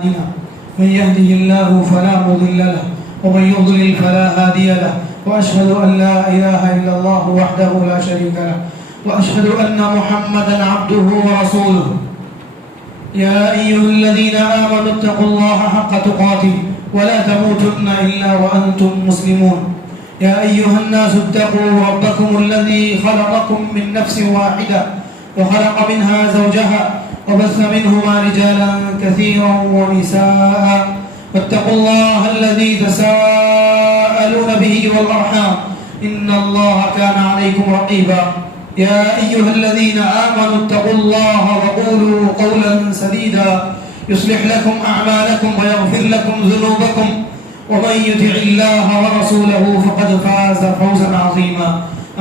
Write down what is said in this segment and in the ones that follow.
من يهده الله فلا مضل له ومن يضلل فلا هادي له وأشهد أن لا إله إلا الله وحده لا شريك له وأشهد أن محمدا عبده ورسوله. يا أيها الذين آمنوا اتقوا الله حق تقاته ولا تموتن إلا وأنتم مسلمون. يا أيها الناس اتقوا ربكم الذي خلقكم من نفس واحدة وخلق منها زوجها وبث منهما رجالا كثيرا ونساء واتقوا الله الذي تساءلون به والأرحام إن الله كان عليكم رقيبا. يا أيها الذين آمنوا اتقوا الله وقولوا قولا سديدا يصلح لكم أعمالكم ويغفر لكم ذنوبكم ومن يطع الله ورسوله فقد فاز فوزا عظيما.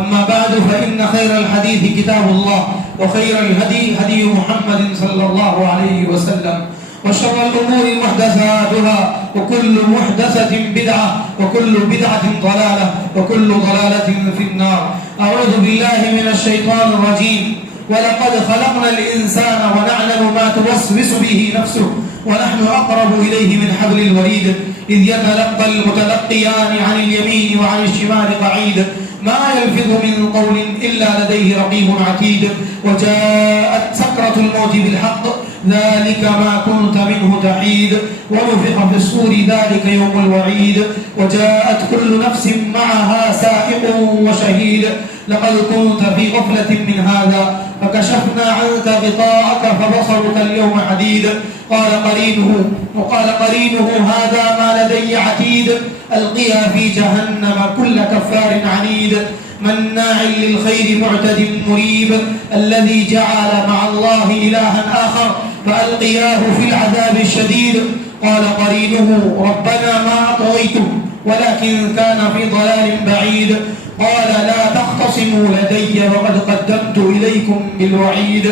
أما بعد فإن خير الحديث كتاب الله وخير الهدي هدي محمد صلى الله عليه وسلم وشر الأمور محدثاتها وكل محدثة بدعة وكل بدعة ضلالة وكل ضلالة في النار. أعوذ بالله من الشيطان الرجيم. ولقد خلقنا الإنسان ونعلم ما توسوس به نفسه ونحن أقرب إليه من حبل الوريد إذ يتلقى المتلقيان عن اليمين وعن الشمال قعيد ما يلفظ من قول إلا لديه رقيب عتيد. وجاءت سكرة الموت بالحق ذلك ما كنت منه تحيد ونفخ في الصور ذلك يوم الوعيد وجاءت كل نفس معها سائق وشهيد. لقد كنت في غفلة من هذا فكشفنا عنك غطاءك فبصرك اليوم حديد. قال قرينه هذا ما لدي عتيد ألقيها في جهنم كل كفار عنيد مناع للخير معتد مريب الذي جعل مع الله إلها آخر فألقياه في العذاب الشديد. قال قرينه ربنا ما أطغيته ولكن كان في ضلال بعيد. قال لا تختصموا لدي وقد قدمت إليكم بالوعيد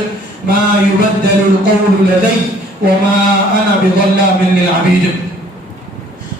ما يبدل القول لدي وما أنا بظلام للعبيد.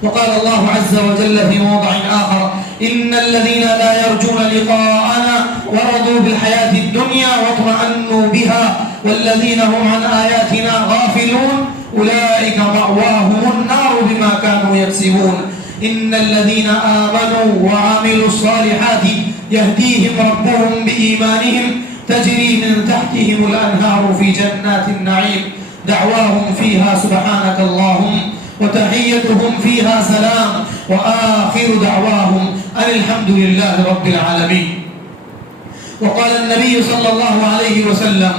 وقال الله عز وجل في موضع آخر إن الذين لا يرجون لقاءنا ورضوا بالحياة الدنيا واطمأنوا بها والذين هم عن آياتنا غافلون أولئك مأواهم النار بما كانوا يكسبون. إن الذين آمنوا وعملوا الصالحات يهديهم ربهم بإيمانهم تجري من تحتهم الأنهار في جنات النعيم دعواهم فيها سبحانك اللهم وتحيتهم فيها سلام وآخر دعواهم أن الحمد لله رب العالمين. وقال النبي صلى الله عليه وسلم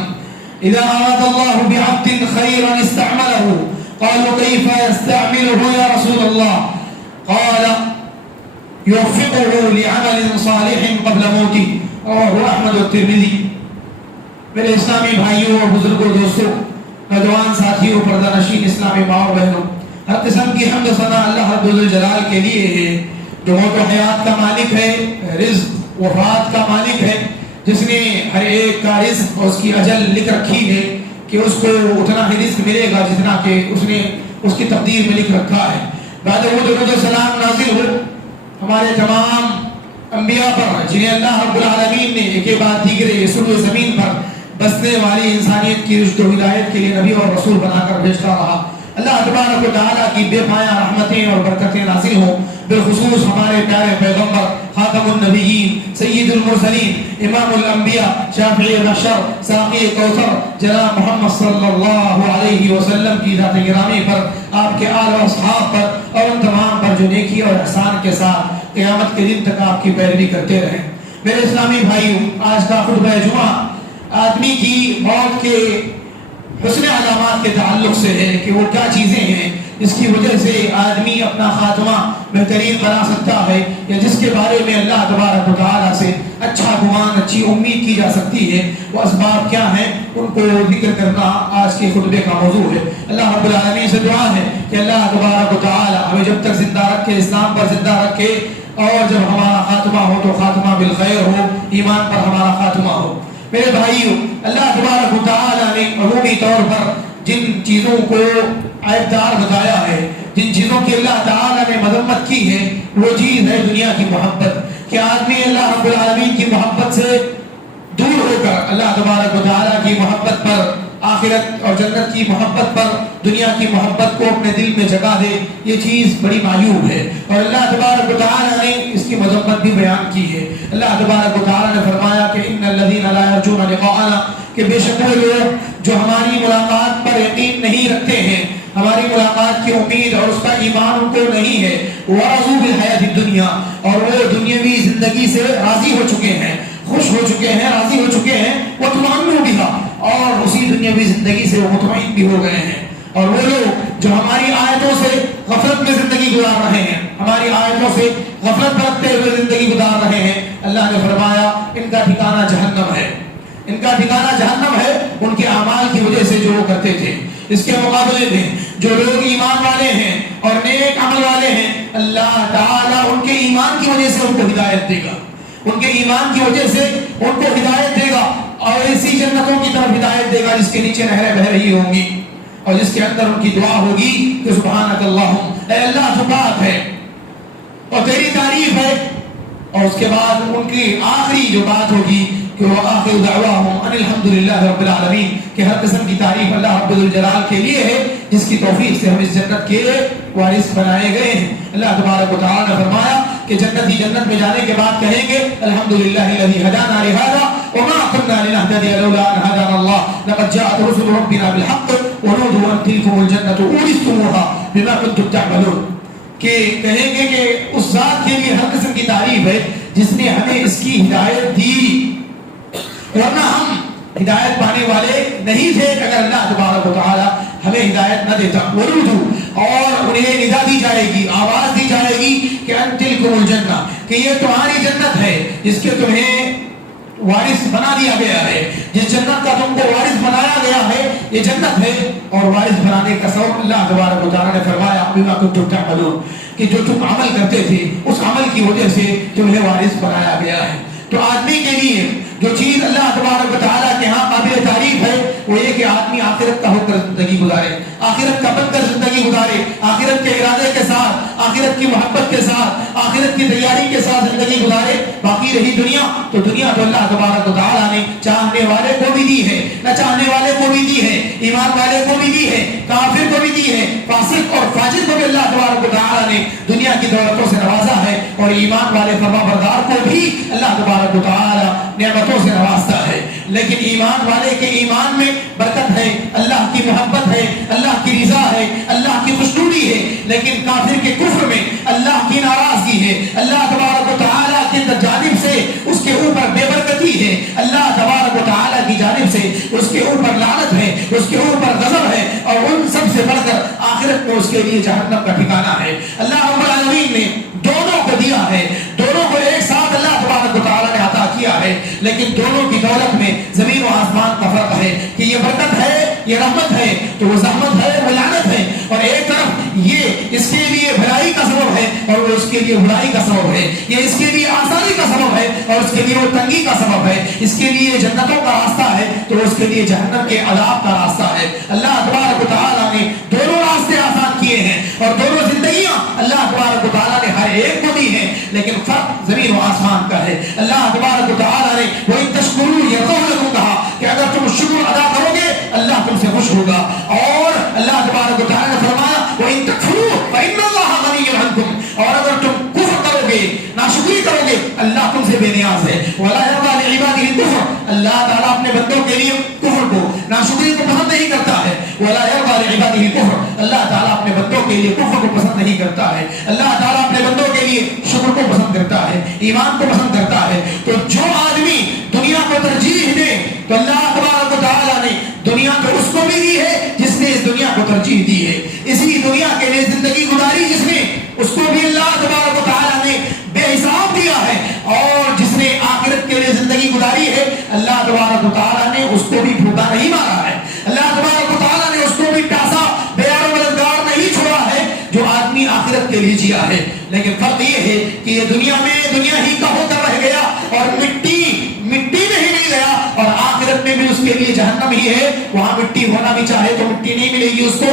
إذا أراد الله بعبد خيرا استعمله. قالوا كيف يستعمله يا رسول الله؟ قال يوفقه لعمل صالح قبل موته رواه احمد والترمذی. میرے اسلامی بھائیوں اور بزرگوں دوستوں نوجوان ساتھیوں پردہ نشین اسلامی ماں اور بہنوں ہر قسم کی حمد و ثنا اللہ رب الجلال کے لیے ہے جو موت و حیات کا مالک ہے رزق وفات کا مالک ہے جس نے ہر ایک کا رزق اور اس کی اجل لکھ رکھی ہے کہ اس کو اتنا ہی رزق ملے گا جتنا کہ اس نے اس کی تقدیر میں لکھ رکھا ہے. بعد وہ درود و سلام نازل ہو ہمارے تمام انبیاء پر جنہیں اللہ رب العالمین نے ایک بعد دیگرے سر زمین پر بسنے والی انسانیت کی رشد و ہدایت کے لیے نبی اور رسول بنا کر بھیجتا رہا. اللہ تبارک و تعالیٰ کی بے پایا رحمتیں اور برکتیں نازل ہوں بالخصوص ہمارے پیارے پیغمبر خاتم النبیین سید المرسلین امام الانبیاء شافع محشر ساقی کوثر جناب محمد صلی اللہ علیہ وسلم کی ذات گرامی پر آپ کے آل و اصحاب پر اور ان تمام پر جو نیکی اور احسان کے ساتھ قیامت کے دن تک آپ کی پیروی کرتے رہیں. میرے اسلامی بھائیوں آج کا خطبہ جمعہ آدمی کی موت کے حسن علامات کے تعلق سے ہے کہ وہ کیا چیزیں ہیں جس کی وجہ سے آدمی اپنا خاتمہ بہترین بنا سکتا ہے یا جس کے بارے میں اللہ تبارک و تعالیٰ سے اچھا گمان اچھی امید کی جا سکتی ہے. وہ اسباب کیا ہیں ان کو ذکر کرنا آج کے خطبے کا موضوع ہے. اللہ رب العالمین سے دعا ہے کہ اللہ تبارک و تعالیٰ ہمیں جب تک زندہ رکھے اسلام پر زندہ رکھے اور جب ہمارا خاتمہ ہو تو خاتمہ بالخیر ہو ایمان پر ہمارا خاتمہ ہو. میرے بھائیوں اللہ تبارک و تعالیٰ نے عمومی طور پر جن چیزوں کو عیبدار بتایا ہے جن چیزوں کی اللہ تعالیٰ نے مذمت کی ہے وہ چیز ہے دنیا کی محبت کہ آدمی اللہ رب العالمین کی محبت سے دور ہو کر اللہ تبارک و تعالیٰ کی محبت پر آخرت اور جنت کی محبت پر دنیا کی محبت کو اپنے دل میں جگہ دے، یہ چیز بڑی معیوب ہے۔ اور اللہ تبارک و تعالیٰ نے اس کی مذمت بھی بیان کی ہے۔ اللہ تبارک و تعالیٰ نے فرمایا کہ ان الذین لا یرجون لقاءنا، کہ بے شک وہ لوگ جو ہماری ملاقات پر یقین نہیں رکھتے ہیں، ہماری ملاقات کی امید اور اس کا ایمان ان کو نہیں ہے، ورضوا بالحیاۃ الدنیا، اور وہ دنیاوی زندگی سے راضی ہو چکے ہیں، خوش ہو چکے ہیں، راضی ہو چکے ہیں، وطمئنوا بہا، اور اسی دنیاوی زندگی سے وہ مطمئن بھی ہو گئے ہیں۔ اور وہ لوگ جو ہماری آیتوں سے غفلت میں زندگی گزار رہے ہیں، ہماری آیتوں سے غفلت برتتے ہوئے زندگی گزار رہے ہیں، اللہ نے فرمایا ان کا ٹھکانہ جہنم ہے، ان کا ٹھکانہ جہنم ہے، ان کے اعمال کی وجہ سے جو وہ کرتے تھے۔ اس کے مقابلے میں جو لوگ ایمان والے ہیں اور نیک عمل والے ہیں، اللہ تعالیٰ ان کے ایمان کی وجہ سے ان کو ہدایت دے گا، ان کے ایمان کی وجہ سے ان کو ہدایت دے گا، اور ایسی جنتوں کی طرف ہدایت دے گا جس کے نیچے نہریں بہہ رہی ہوں گی، اور جس کے اندر ان کی دعا ہوگی کہ سبحانک اللہم، اے اللہ تو پاک ہے اور تیری تعریف ہے۔ اور اس کے بعد ان کی آخری جو بات ہوگی کہ وہ آخر دعواہم ان الحمدللہ رب العالمین، کہ ہر قسم کی تعریف اللہ رب الجلال کے لیے ہے جس کی توفیق سے ہم اس جنت کے وارث بنائے گئے ہیں۔ اللہ تبارک و تعالیٰ نے فرمایا کہ جنتی جنت میں جانے کے بعد کہیں گے الحمدللہ الذی ہدانا لہذا وما كنا لنهتدي لولا ان هدانا الله لقد جاءت رسل ربنا بالحق ونودوا ان تلكم الجنة اورثتموها بما كنتم تعملون، کہ کہیں گے کہ اس ذات کے لیے ہر قسم کی تعریف ہے جس نے ہمیں اس کی ہدایت دی، ورنہ ہم ہدایت پانے والے نہیں تھے اگر اللہ تبارک و تعالی ہمیں ہدایت نہ دیتا۔ ورودو، اور انہیں ندا دی جائے گی، آواز دی جائے گی کہ ان تلکم الجنہ، کہ یہ تمہاری جنت ہے جس کے تمہیں وارث بنا دیا گیا ہے، جس جنت کا تم کو وارث بنایا گیا ہے یہ جنت ہے۔ اور وارث بنانے کا سبب اللہ تبارک و تعالی نے فرمایا بما کنتم تعملون، کہ جو تم عمل کرتے تھے اس عمل کی وجہ سے تمہیں وارث بنایا گیا ہے۔ تو آدمی کے لیے جو چیز اللہ تبارک و تعالیٰ کے ہاں قابل تعریف ہے وہ یہ کہ آدمی آخرت کا ہو کر زندگی گزارے، آخرت کا بن کر زندگی گزارے، آخرت کے ارادے کے ساتھ، آخرت کی محبت کے ساتھ، آخرت کی تیاری کے ساتھ زندگی گزارے۔ باقی رہی دنیا تو دنیا تو اللہ تبارک و تعالیٰ نے چاہنے والے کو بھی دی ہے، نہ چاہنے والے کو بھی دی ہے، ایمان والے کو بھی دی ہے، کافر کو بھی دی ہے، فاسق اور فاجر کو بھی اللہ تبارک و تعالیٰ نے دنیا کی دولتوں سے نوازا ہے، اور ایمان والے فرما بردار کو بھی اللہ تبارک و تعالیٰ نعمتوں سے نوازتا ہے۔ لیکن ایمان والے کے ایمان میں برکت ہے، اللہ کی محبت ہے، اللہ کی رضا ہے، اللہ کی خوشنودی ہے، لیکن کافر کے کفر میں اللہ کی ناراضگی ہے، اللہ تبارک و تعالیٰ کی جانب سے اس کے اوپر بے برکتی ہے، اللہ تبارک و تعالیٰ کی جانب سے اس کے اوپر لعنت ہے، اس کے اوپر غضب ہے، اور ان سب سے بڑھ کر آخرت میں اس کے لیے جہنم کا ٹھکانہ ہے۔ اللہ رب العالمین نے دونوں کو دیا ہے، دونوں کو ایک ساتھ اللہ تبارک و تعالیٰ نے عطا کیا ہے، لیکن دونوں کی دولت میں زمین و آسمان کا فرق ہے، کہ یہ برکت ہے، یہ رحمت ہے، تو وہ زحمت ہے، وہ لعنت ہے، اور ایک طرف یہ اس کے لیے بھلائی کا سبب ہے اور وہ اس کے لیے برائی کا سبب ہے، یہ اس کے لیے آسانی کا سبب ہے اور اس کے لیے وہ تنگی کا سبب ہے، اس کے لیے جنتوں کا راستہ ہے تو اس کے لیے جہنم کے عذاب کا راستہ ہے۔ اللہ تبارک و تعالیٰ نے دونوں راستے آسان کیے ہیں، اور دونوں زندگیاں اللہ تبارک و تعالیٰ نے ہر ایک کو دی ہیں، لیکن فرق زمین و آسمان کا ہے۔ اللہ تبارک و تعالیٰ نے وَإِن تَشْكُرُوا يَرْضَهُ لَكُمْ کہا کہ اگر تم شکر ادا کرو گے اللہ تم سے خوش ہوگا، اور اللہ تبارک و تعالیٰ نے فرمایا وَإِن تَكْفُرُوا فَإِنَّ اللَّهَ غَنِيٌّ عَنكُمْ، اور اگر تم کفر کرو گے، ناشکری کرو گے، اللہ تم سے بے نیاز ہے۔ وَلَا يَرْضَىٰ لِعِبَادِهِ الْكُفْرَ، اللہ تعالیٰ اپنے بندوں کے لیے کفر کو، ناشکری کو پسند نہیں کرتا ہے۔ وَلَا يَرْضَىٰ لِعِبَادِهِ الْكُفْرَ، اللہ تعالیٰ اپنے بندوں کے لیے کفر کو پسند نہیں کرتا ہے، اللہ تعالیٰ اپنے بندوں کے لیے شکر کو پسند کرتا ہے، ایمان کو پسند کرتا ہے۔ تو جو آدمی دنیا کو ترجیح دے تو اللہ تبارک و تعالیٰ نے دنیا تو اس کو بھی دی ہے جس نے اس دنیا کو ترجیح دی ہے، اسی دنیا کے لیے زندگی گزاری جس نے، اس کو بھی اللہ تبارک و تعالیٰ نے بے حساب دیا ہے، اور جس نے آخرت کے لیے زندگی گزاری ہے اللہ تبارک و تعالیٰ نے اس کو بھی بھوکا نہیں مارا ہے، اللہ تبارک و تعالیٰ نے اس کو بھی پیاسا بے یار و مددگار نہیں چھوڑا ہے جو آدمی آخرت کے لیے جیا ہے۔ لیکن فرق یہ ہے کہ یہ دنیا میں دنیا ہی کا ہو کر رہ گیا اور مٹی میں ہی مل گیا، اور آخرت میں بھی اس کے لیے جہنم ہی ہے، وہاں مٹی ہونا بھی چاہے تو مٹی نہیں ملے گی اس کو۔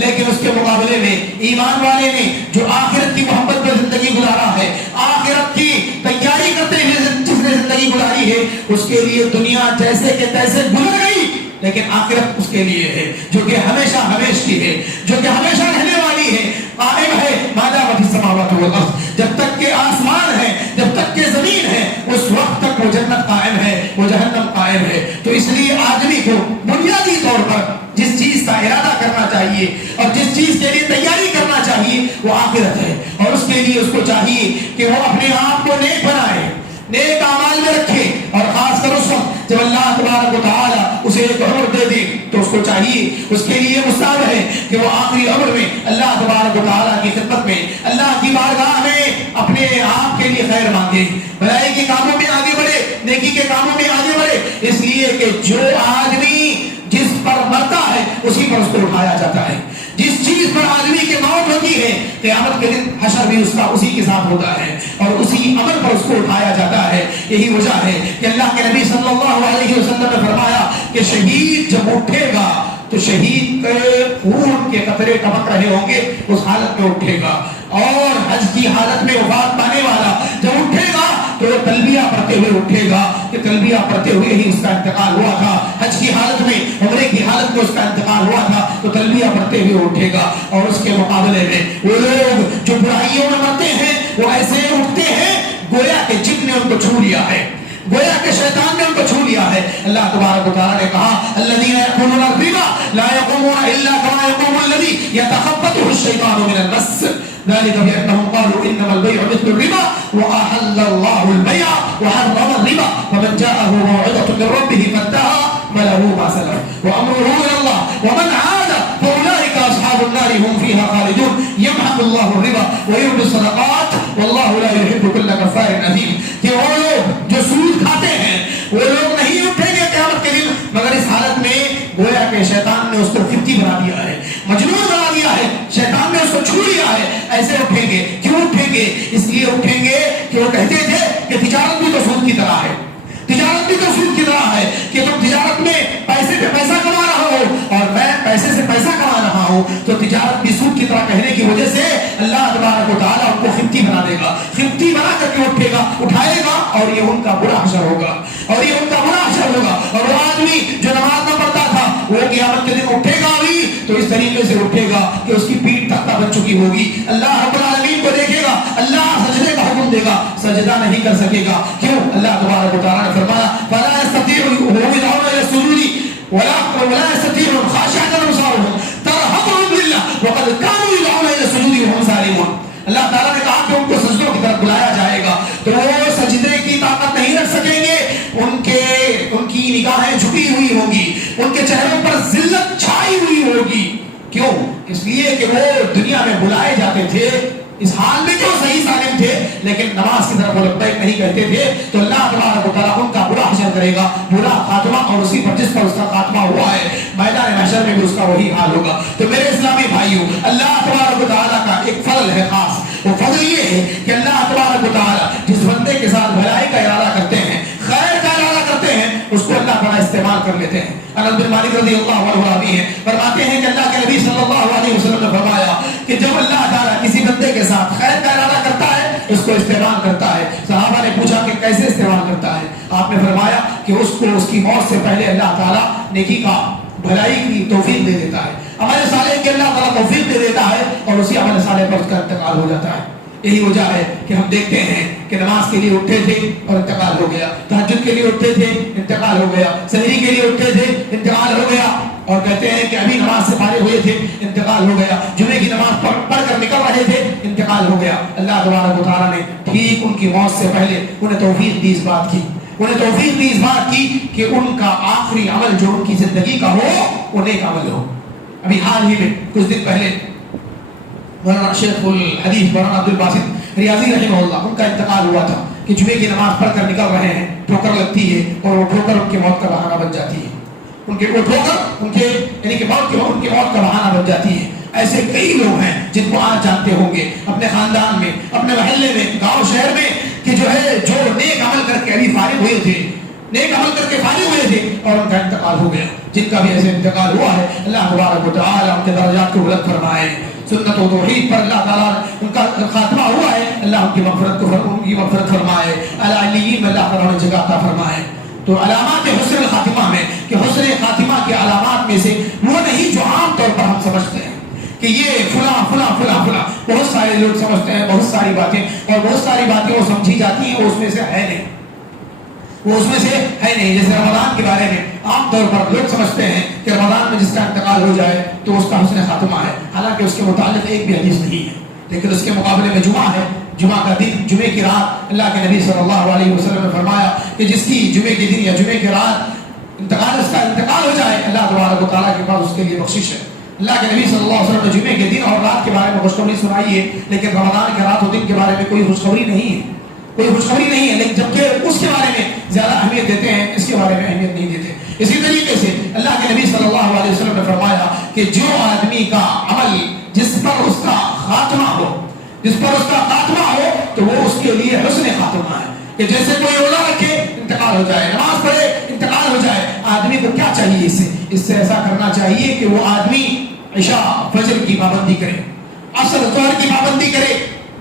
لیکن اس کے مقابلے میں ایمان والے نے جو آخرت کی محبت میں زندگی گزارا ہے، آخرت کی تیاری کرتے ہوئے جس نے زندگی گزاری ہے، اس کے لیے دنیا جیسے کہ تیسے گزر گئی لیکن آخرت اس کے لیے ہے جو کہ ہمیشہ ہمیش کی ہے، جو کہ ہمیشہ رہنے والی ہے، قائم ہے ما دامت السماوات والارض، جب تک کہ آسمان ہے، جب تک کہ زمین ہے، اس وقت تک وہ جنت قائم ہے، وہ جہنم قائم ہے۔ تو اس لیے آدمی کو بنیادی طور پر جس چیز کا ارادہ کرنا چاہیے اور جس چیز کے لیے تیاری کرنا چاہیے وہ آخرت ہے، اور اس کے لیے اس کو چاہیے کہ وہ اپنے آپ کو نیک بنائے، نیک اعمال میں رکھے، اور خاص کر اس وقت جب اللہ تبارک و تعالی اسے ایک عمر دے دے تو اس کو چاہیے، اس کے لیے مستحب ہے کہ وہ آخری عمر میں اللہ تبارک و تعالی کی خدمت میں، اللہ کی بارگاہ میں اپنے آپ کے لیے خیر مانگے، بھلائی کے کاموں میں آگے بڑھے، نیکی کے کاموں میں آگے بڑھے، اس لیے کہ جو آدمی جس پر مرتا ہے اسی پر اس کو اٹھایا جاتا ہے، جس چیز پر آدمی کی موت ہوتی ہے قیامت کے دن حشر بھی اس کا اسی کے ساتھ ہوتا ہے اور اسی عمل پر اس کو اٹھایا جاتا ہے۔ یہی وجہ ہے کہ اللہ کے نبی صلی اللہ علیہ وسلم نے فرمایا کہ شہید جب اٹھے گا تو شہید کے خون کے قطرے ٹپک رہے ہوں گے، اس حالت میں اٹھے گا، اور حج کی حالت میں وفات پانے والا جب اٹھے گا تو وہ تلبیہ پڑھتے ہوئے اٹھے گا کہ تلبیہ پڑھتے ہوئے ہی اس کا انتقال ہوا تھا، حج کی حالت میں، عمرے کی حالت میں اس کا انتقال ہوا تھا تو تلبیہ پڑھتے ہوئے اٹھے گا۔ اور اس کے مقابلے میں وہ لوگ جو برائیوں میں مرتے ہیں وہ ایسے اٹھتے ہیں گویا کہ جن نے ان کو چھو لیا ہے، گویا کہ شیطان نے ان کو چھو لیا ہے۔ اللہ تبارک و تعالی نے کہا الذین یأکلون الربا لا یقومون الا کما یقوم الذی یتخبطه الشیطان من المس ذلك بأنهم قالوا إنما البيع مثل الربا وأحل الله البيع وحرم الربا فمن جاءه موعظة من ربه فانتهى فله ما سلف وأمره إلى الله ومن عاد فأولئك أصحاب النار هم فيها خالدون يمحق الله الربا ويربي الصدقات والله لا يحب كل كفار أثيم۔ کہ وہ لوگ جو سود کھاتے ہیں وہ لوگ نہیں اٹھیں گے قیامت کے دن مگر اس حالت میں گویا کہ شیطان نے اس کو فتی بنا دیا ہے، مجنون بنا دیا ہے، شیطان نے اس کو چھو لیا ہے۔ ایسے اٹھیں گے، کیوں اٹھیں گے؟ اس لیے اٹھیں گے کہ وہ کہتے تھے کہ تجارت بھی تو سود کی طرح ہے، تجارت بھی تو سود کی طرح ہے کہ تم تجارت میں پیسے پہ پیسہ کما رہا ہو اور میں پیسے سے پیسہ کما رہا ہوں، تو تجارت بھی سود کی طرح کہنے کی وجہ سے اللہ تبارک و تعالیٰ ان کو خبتی بنا دے گا، خبتی بنا کر کے اٹھے گا، اٹھائے گا، اور یہ ان کا برا حشر ہوگا، اور یہ ان کا برا حشر ہوگا۔ اور وہ آدمی جو نماز نہ پڑھتا تھا وہ قیامت کے دن اٹھے گا بھی تو اس طریقے سے اٹھے گا کہ اس کی پیٹھ تختہ بن چکی ہوگی، اللہ رب العالمین کو دیکھے گا، اللہ سجدے کا حکم دے گا، سجدہ نہیں کر سکے گا۔ کیوں؟ اللہ تبارک و تعالیٰ نے فرمایا فلا يستطيعون يدعون الى السجود ولا يستطيعون خاشعة ابصارهم ترهقهم ذلة وقد كانوا يدعون الى السجود وهم سالمون۔ اللہ تعالیٰ نے کہا کہ ان کو سجدوں کی طرف بلایا جائے گا تو وہ سجدے کی طاقت نہیں رکھ سکیں گے، ان کی نگاہیں جھکی ہوئی ہوں گی، ان کے چہروں پر ذلت چھائی ہوئی ہوگی۔ کیوں؟ اس لیے کہ وہ دنیا میں بلائے جاتے تھے، اس حال میں جو صحیح سالم تھے لیکن نماز کی طرف وہ لبیک نہیں کہتے تھے، تو اللہ تبارک و تعالیٰ ان کا برا حشر کرے گا، برا خاتمہ، اور اسی پر جس پر اس کا خاتمہ ہوا ہے میدان محشر میں بھی اس کا وہی حال ہوگا۔ تو میرے اسلامی بھائیوں، اللہ تبارک و تعالیٰ کا ایک فضل ہے خاص، وہ فضل یہ ہے کہ اللہ تبارک و تعالیٰ جس بندے کے ساتھ بھلائی کا ارادہ کرتے ہیں، خیر کا ارادہ کرتے ہیں، اس کو اللہ بڑا استعمال کر لیتے ہیں۔ انس بن مالک رضی اللہ عنہ راوی ہیں، فرماتے ہیں کہ اللہ کے نبی صلی اللہ علیہ وسلم نے فرمایا کہ جب اللہ تعالیٰ کسی بندے کے ساتھ خیر کا ارادہ کرتا ہے اس کو استعمال کرتا ہے۔ صحابہ نے پوچھا کہ کیسے استعمال کرتا ہے؟ آپ نے فرمایا کہ اس کو اس کی موت سے پہلے اللہ تعالیٰ نیکی کا، بھلائی کی توفیق دے دیتا ہے، عمل صالح کی اللہ تعالیٰ توفیق دے دیتا ہے، اور اسی عمل صالح پر اس کا انتقال ہو جاتا ہے۔ یہی وجہ ہے کہ ہم دیکھتے ہیں کہ نماز کے لیے اٹھے تھے اور انتقال ہو گیا، تہجد کے لیے اٹھتے تھے انتقال ہو گیا، سحری کے لیے اٹھتے تھے انتقال ہو گیا، اور کہتے ہیں کہ ابھی نماز سے فارغ ہوئے تھے انتقال ہو گیا، جمعے کی نماز پڑھ کر نکل رہے تھے انتقال ہو گیا۔ اللہ تبارک و تعالیٰ نے ٹھیک ان کی موت سے پہلے انہیں توفیق دی، اس بات کی، انہیں توفیق دی اس بات کی کہ ان کا آخری عمل جو ان کی زندگی کا ہو وہ نیک عمل ہو۔ ابھی حال ہی میں کچھ دن پہلے مولانا شیخ الحدیث مولانا عبد الباسط ریاضی رحمہ اللہ، ان کا انتقال ہوا تھا کہ جمعے کی نماز پڑھ کر نکل رہے ہیں، ٹھوکر لگتی ہے اور وہ ٹھوکر ان کی موت کا بہانہ بن جاتی ہے، ان کے وہ ٹھوکر ان کے یعنی کہ ان کی موت کا بہانہ بن جاتی ہے۔ ایسے کئی لوگ ہیں جن کو آج جانتے ہوں گے اپنے خاندان میں، اپنے محلے میں، گاؤں شہر میں، کہ جو ہے جو نیک عمل کر کے ابھی فارغ ہوئے تھے، نیک عمل کر کے فارغ ہوئے تھے اور ان کا انتقال ہو گیا۔ جن کا بھی ایسے انتقال ہوا ہے اللہ تبارک و تعالیٰ ان کے درجات کو بلند فرمائے، سنت و توحید پر اللہ تعالیٰ ان کا خاتمہ ہوا ہے، اللہ ان کی مغفرت فرمائے، اعلیٰ علیین میں اللہ تعالیٰ نے جگہ عطا فرمائے۔ تو علامات حسن الخاتمہ میں کہ حسن خاتمہ کی علامات میں سے وہ نہیں جو عام طور پر ہم سمجھتے ہیں کہ یہ فلاں فلاں فلاں فلاں. بہت سارے لوگ سمجھتے ہیں بہت ساری باتیں، اور بہت ساری باتیں وہ سمجھی جاتی ہیں وہ اس میں سے ہے نہیں، وہ اس میں سے ہے نہیں. جیسے رمضان کے بارے میں عام طور پر لوگ سمجھتے ہیں کہ رمضان میں جس کا انتقال ہو جائے تو اس کا حسن خاتمہ ہے، حالانکہ اس کے متعلق ایک بھی حدیث نہیں ہے. لیکن اس کے مقابلے میں جمعہ ہے، جمعہ کا دن، جمعے کی رات. اللہ کے نبی صلی اللہ علیہ وسلم نے فرمایا کہ جس کی جمعے کے دن یا جمعے کی رات اس کا انتقال ہو جائے، اللہ تبارک و تعالیٰ کے پاس اس کے لیے بخشش ہے. اللہ کے نبی صلی اللہ علیہ وسلم نے جمعے کے دن اور رات کے بارے میں خوشخبری سنائی ہے، لیکن رمضان کے رات و دن کے بارے میں کوئی خوشخبری نہیں ہے، کوئی خوشخبری نہیں ہے. لیکن جبکہ اس کے بارے میں زیادہ اہمیت دیتے ہیں، اس کے بارے میں اہمیت نہیں دیتے. اسی طریقے سے اللہ کے نبی صلی اللہ علیہ وسلم نے فرمایا کہ جو آدمی کا عمل جس پر اس کا خاتمہ ہو، جس پر اس کا خاتمہ ہو تو وہ اس کے لیے حسن خاتمہ ہے. کہ جیسے کوئی روزہ رکھے انتقال ہو جائے، نماز پڑھے انتقال ہو جائے، آدمی کو کیا چاہیے اس سے ایسا کرنا چاہیے کہ وہ آدمی عشاء فجر کی پابندی کرے، عصر ظہر کی پابندی کرے،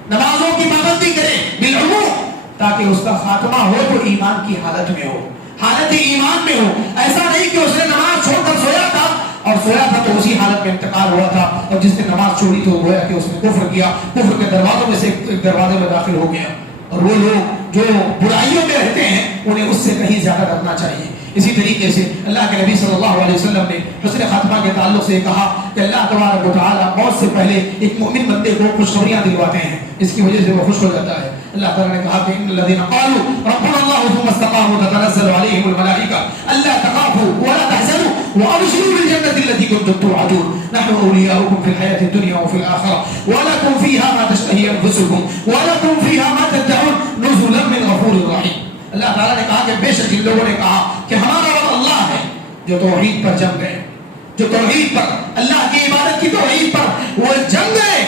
نمازوں کی پابندی کرے بالعموم، تاکہ اس کا خاتمہ ہو تو ایمان کی حالت میں ہو، حالت ایمان میں ہو. ایسا نہیں کہ اس نے نماز چھوڑ کر سویا تھا اور سویا تھا تو اسی حالت میں انتقال ہوا تھا، اور جس نے نماز چھوڑی تو گویا کہ اس نے کفر کیا، کفر کے دروازوں میں سے ایک دروازے میں داخل ہو گیا. اور وہ لوگ جو برائیوں میں رہتے ہیں انہیں اس سے کہیں زیادہ ڈرنا چاہیے. اسی طریقے سے اللہ کے نبی صلی اللہ علیہ وسلم نے حسن خاتمہ کے تعلق سے کہا کہ اللہ تبارک و تعالیٰ موت سے پہلے ایک مومن بندے کو خوشخبریاں دلواتے ہیں، اس کی وجہ سے وہ خوش ہو جاتا ہے. اللہ تعالیٰ نے کہا کہ ان الذين قالوا ربنا الله ثم استقاموا تتنزل عليهم الملائكة الا تخافوا ولا تحزنوا وابشروا بالجنة التي كنتم توعدون نحن اولياؤكم في الحياة الدنيا وفي الآخرة ولكم فيها ما تشتهي انفسكم ولكم فيها ما تدعون نزلا من غفور رحيم. اللہ تعالیٰ نے کہا کہ بے شک ان لوگوں نے کہا کہ ہمارا رب اللہ ہے جو توحید پر جم گئے، جو توحید پر اللہ کی عبادت کی توحید پر وہ جم گئے،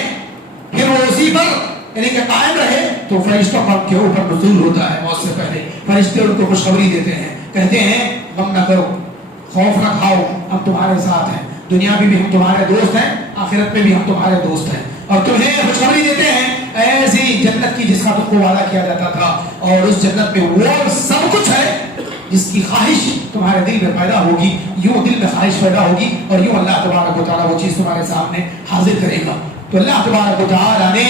پھر وہ اسی پر یعنی کہ قائم رہے تو فرشتوں پر کے اوپر نزول ہوتا ہے. موت سے پہلے فرشتے ان کو خوشخبری دیتے ہیں، کہتے ہیں غم نہ کرو، خوف نہ کھاؤ، ہم تمہارے ساتھ ہیں، دنیا میں بھی ہم تمہارے دوست ہیں، آخرت میں بھی ہم تمہارے دوست ہیں. اور تمہیں خوشخبری دیتے ہیں ایسی جنت کی جس کا تم کو وعدہ کیا جاتا تھا، اور اس جنت میں وہ سب کچھ ہے جس کی خواہش تمہارے دل میں پیدا ہوگی، یوں دل میں خواہش پیدا ہوگی اور یوں اللہ تبارک و تعالیٰ وہ چیز تمہارے سامنے حاضر کرے گا. تو اللہ تبارک و تعالیٰ نے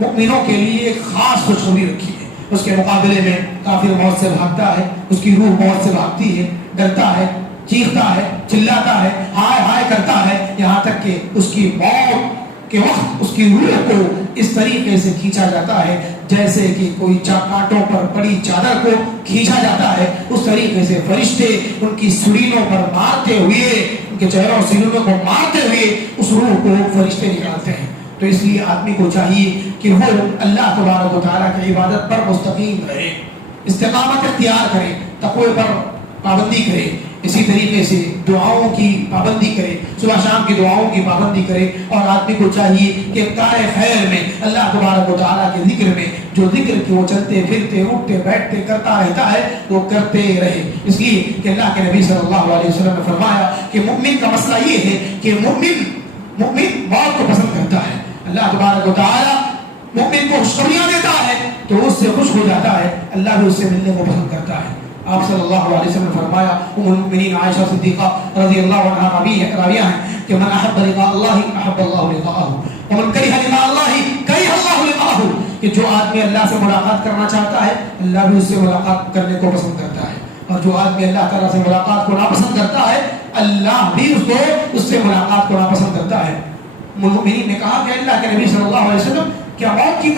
مؤمنوں کے لیے ایک خاص خوشخبری رکھی ہے. اس کے مقابلے میں کافر موت سے بھاگتا ہے، اس کی روح موت سے بھاگتی ہے، ڈرتا ہے، چیختا ہے، چلاتا ہے، ہائے ہائے کرتا ہے، یہاں تک کہ اس کی موت کے وقت اس کی روح کو اس طریقے سے کھینچا جاتا ہے جیسے کہ کوئی کانٹوں پر پڑی چادر کو کھینچا جاتا ہے. اس طریقے سے فرشتے ان کی سرینوں پر مارتے ہوئے، ان کے چہروں سرینوں کو مارتے ہوئے اس روح کو فرشتے نکالتے ہیں. تو اس لیے آدمی کو چاہیے کہ وہ اللہ تبارک و تعالیٰ کی عبادت پر مستقیم رہے، استقامت اختیار کرے، تقوی پر پابندی کرے. اسی طریقے سے دعاؤں کی پابندی کرے، صبح شام کی دعاؤں کی پابندی کرے. اور آدمی کو چاہیے کہ کار خیر میں اللہ تبارک و تعالیٰ کے ذکر میں جو ذکر کہ وہ چلتے پھرتے اٹھتے بیٹھتے کرتا رہتا ہے وہ کرتے رہے. اس لیے کہ اللہ کے نبی صلی اللہ علیہ وسلم نے فرمایا کہ مومن کا مسئلہ یہ ہے کہ مومن موت کو پسند کرتا ہے. اللہ تبارک و تعالیٰ مومن کو خوشخبریاں دیتا ہے تو اس سے خوش ہو جاتا ہے، اللہ بھی اس سے ملنے کو پسند کرتا ہے. آپ صلی اللہ علیہ وسلم نے فرمایا، ام المؤمنین عائشہ صدیقہ رضی اللہ عنہا راویہ ہیں کہ من احب لقاء اللہ احب اللہ لقاءہ ومن کرہ لقاء اللہ کرہ اللہ لقاءہ. کہ جو آدمی اللہ سے ملاقات کرنا چاہتا ہے اللہ بھی اس سے ملاقات کرنے کو پسند کرتا ہے، اور جو آدمی اللہ تعالیٰ سے ملاقات کو ناپسند کرتا ہے اللہ بھی اس سے ملاقات کو ناپسند کرتا ہے. مومنین نے کہا کہ اللہ کے نبی صلی اللہ علیہ وسلم کیا موت کی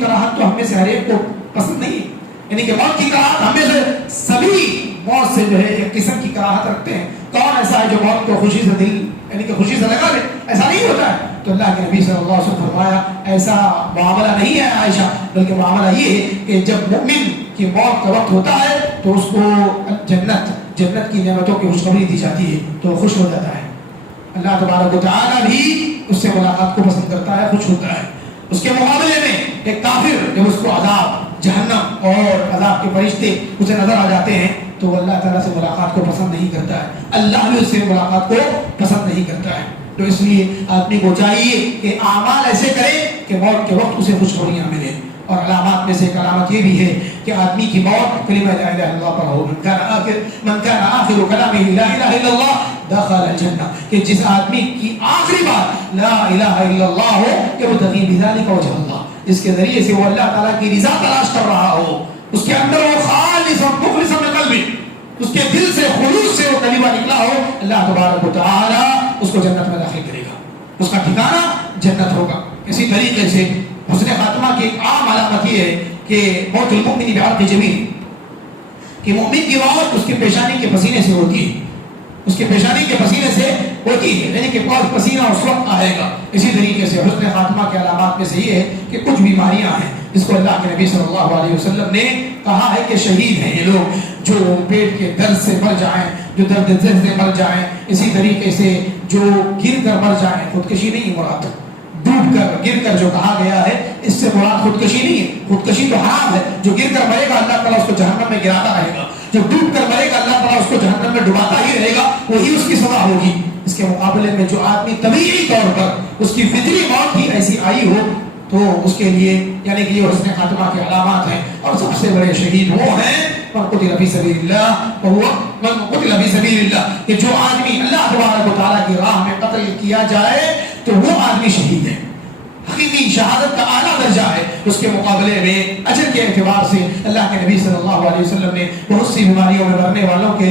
کراہت تو ہمیں سے ہر ایک کو پسند نہیں ہے؟ یعنی کہ موت کی کراہت ہمیں سے سبھی موت سے جو ہے ایک قسم کی کراہت رکھتے ہیں. کون ایسا ہے جو موت کو خوشی سے دل یعنی کہ خوشی سے لگا لے؟ ایسا نہیں ہوتا ہے. تو اللہ کے نبی صلی اللہ علیہ وسلم فرمایا ایسا معاملہ نہیں ہے عائشہ، بلکہ معاملہ یہ ہے کہ جب مومن کی موت کا وقت ہوتا ہے تو اس کو جنت کی نعمتوں کی خوشخبری دی جاتی ہے تو وہ خوش ہو جاتا ہے. اللہ تبارک و تعالیٰ بھی اس سے ملاقات کو پسند کرتا ہے، خوش ہوتا ہے. اس کے مقابلے میں ایک کافر جب اس کو عذاب جہنم اور عذاب کے فرشتے اسے نظر آ جاتے ہیں تو وہ اللہ تعالیٰ سے ملاقات کو پسند نہیں کرتا ہے، اللہ بھی اس سے ملاقات کو پسند نہیں کرتا ہے. تو اس لیے آدمی کو چاہیے کہ اعمال ایسے کرے کہ موت کے وقت اسے خوشخبریاں ملے. اور علامات میں سے ایک علامت یہ بھی ہے کہ آدمی کی موت کلمہ لا الہ الا اللہ پر ہو. من کان آخر کلامہ لا الہ الا اللہ دخل الجنہ, کہ جس آدمی کی آخری بات لا الہ الا اللہ ہو یبتغی بذلک وجہ اللہ, جس کے ذریعے سے وہ اللہ تعالیٰ کی رضا تلاش کر رہا ہو, اس کے اندر وہ خالص اور مخلص من قلبی, اس کے دل سے خلوص سے وہ کلمہ نکلا ہو, اللہ تبارک و تعالی اس کو جنت میں داخل کرے گا, اس کا ٹھکانہ جنت ہوگا. اسی طریقے سے حسن خاتمہ کی ایک عام علامت یہ ہے کہ موت المؤمن بعرق جمیل, کہ مومن کی موت اس کے پیشانی کے پسینے سے ہوتی ہے, اس کے پیشانی کے پسینے سے ہوتی ہے, یعنی کہ بہت پسینہ اس وقت آئے گا. اسی طریقے سے حسن خاتمہ کے علامات میں سے یہ ہے کہ کچھ بیماریاں ہیں جس کو اللہ کے نبی صلی اللہ علیہ وسلم نے کہا ہے کہ شہید ہیں یہ لوگ, جو پیٹ کے درد سے مر جائیں, جو درد دل سے مر جائیں, اسی طریقے سے جو گر کر مر جائیں, خودکشی نہیں مراد, ڈوب کر گر کر جو کہا گیا ہے اس سے مراد خودکشی نہیں ہے, خودکشی تو حرام ہے. جو گر کر مرے گا اللہ تعالیٰ اس کو جہنم میں گراتا رہے گا, جو ڈوب کر مرے گا اللہ تعالیٰ اس کو جہنم میں ڈباتا ہی رہے گا, وہی اس کی سزا ہوگی. اس کے مقابلے میں جو آدمی طبیعی طور پر اس کی فطری موت ہی ایسی آئی ہو تو اس کے لیے یعنی کہ یہ حسن خاتمہ کے علامات ہیں. اور سب سے بڑے شہید وہ ہیں من قتل فی سبیل اللہ, من قتل فی سبیل اللہ, کہ جو آدمی اللہ تبارک و تعالیٰ کی راہ میں قتل کیا جائے تو وہ آدمی شہید ہے. حقیقی شہادت کا اعلیٰ درجہ ہے. اس کے مقابلے میں اجر کے اعتبار سے اللہ کے نبی صلی اللہ علیہ وسلم نے بہت سی بیماریوں میں مرنے والوں کے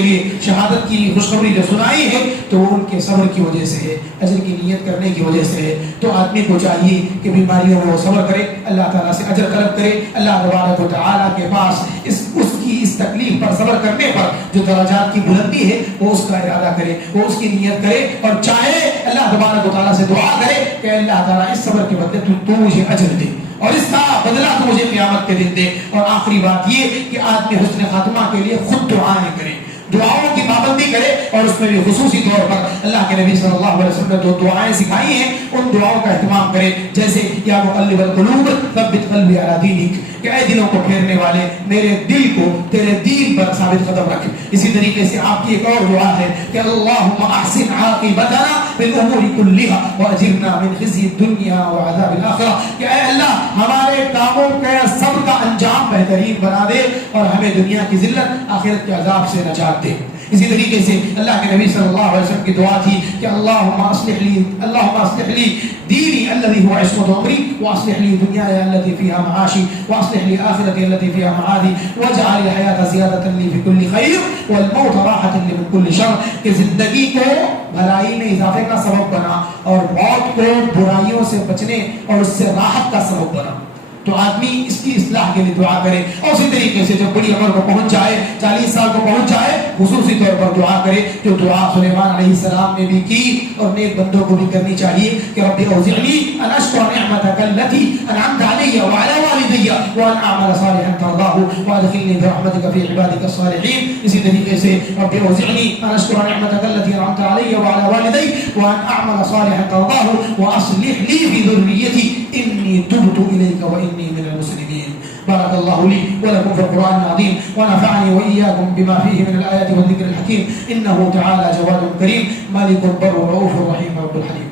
لیے شہادت کی خوشخبری جو سنائی ہے تو وہ ان کے صبر کی وجہ سے ہے, اجر کی نیت کرنے کی وجہ سے ہے. تو آدمی کو چاہیے کہ بیماریوں میں وہ صبر کرے, اللہ تعالیٰ سے اجر طلب کرے, اللہ تبارک و تعالیٰ کے پاس اس تکلیف پر صبر کرنے پر جو درجات کی بلندی ہے وہ اس کا ارادہ کرے, وہ اس کی نیت کرے, اور چاہے اللہ تبارک و تعالیٰ سے دعا کرے کہ اللہ تعالیٰ اس صبر کے بدلے تو مجھے اجر دے اور اس کا بدلہ تو مجھے قیامت کے دن دے. اور آخری بات یہ کہ آدمی حسن خاتمہ کے لیے خود دعائیں کرے, دعاؤں کی پابندی کرے, اور اس میں بھی خصوصی طور پر اللہ کے نبی صلی اللہ علیہ وسلم نے جو دعائیں سکھائی ہیں ان دعاؤں کا اہتمام کرے, جیسے یا مقلب القلوب ثبت قلبی علی دینک, کہ اے دلوں کو پھیرنے والے میرے دل کو تیرے دین پر ثابت قدم رکھ. اسی طریقے سے آپ کی ایک اور دعا ہے کہ اللہم احسن عاقبتنا فی الامور کلھا واجرنا من خزی الدنیا وعذاب الاخرہ, کہ اے اللہ ہمارے کاموں کے سب کا انجام بہترین بنا دے اور ہمیں دنیا کی ذلت آخرت کے عذاب سے نجات دے. اسی طریقے سے اللہ کے نبی صلی اللہ علیہ وسلم کی دعا تھی کہ اللہم اصلح لی دینی الذی هو عصمت امری واصلح لی دنیای التي فيها معاشی واصلح لی آخرتی التي فيها معادی واجعل الحیاة زیادة لی فی کل خیر والموت راحة لی من کل شر, کہ زندگی کو بھلائی میں اضافے کا سبب بنا اور موت کو برائیوں سے بچنے اور اس سے راحت کا سبب بنا. تو آدمی اس کی اصلاح کے لیے دعا کرے, اور اسی طریقے سے جب بڑی عمر کو پہنچ جائے, 40 سال کو پہنچ جائے, خصوصی طور پر دعا کرے جو دعا سلیمان علیہ السلام نے بھی کی اور نیک بندوں کو بھی کرنی چاہیے کہ رب اوزعنی ان اشکر نعمتک التي انعمت علی وعلى والدی وان اعمل صالحا ترضاه وادخلنی برحمتک فی عبادک الصالحین. اسی طریقے سے رب اوزعنی ان اشکر نعمتک التي انعمت علی وعلى والدی وان اعمل صالحا ترضاه واصلح لی فی ذریتی انی تبت الیک وانی من المسلمين. بارك الله لي ولكم في القرآن العظيم ونفعني وإياكم بما فيه من الآيات والذكر الحكيم, إنه تعالى جواد كريم مالك بر رؤوف رحيم رب الحليم.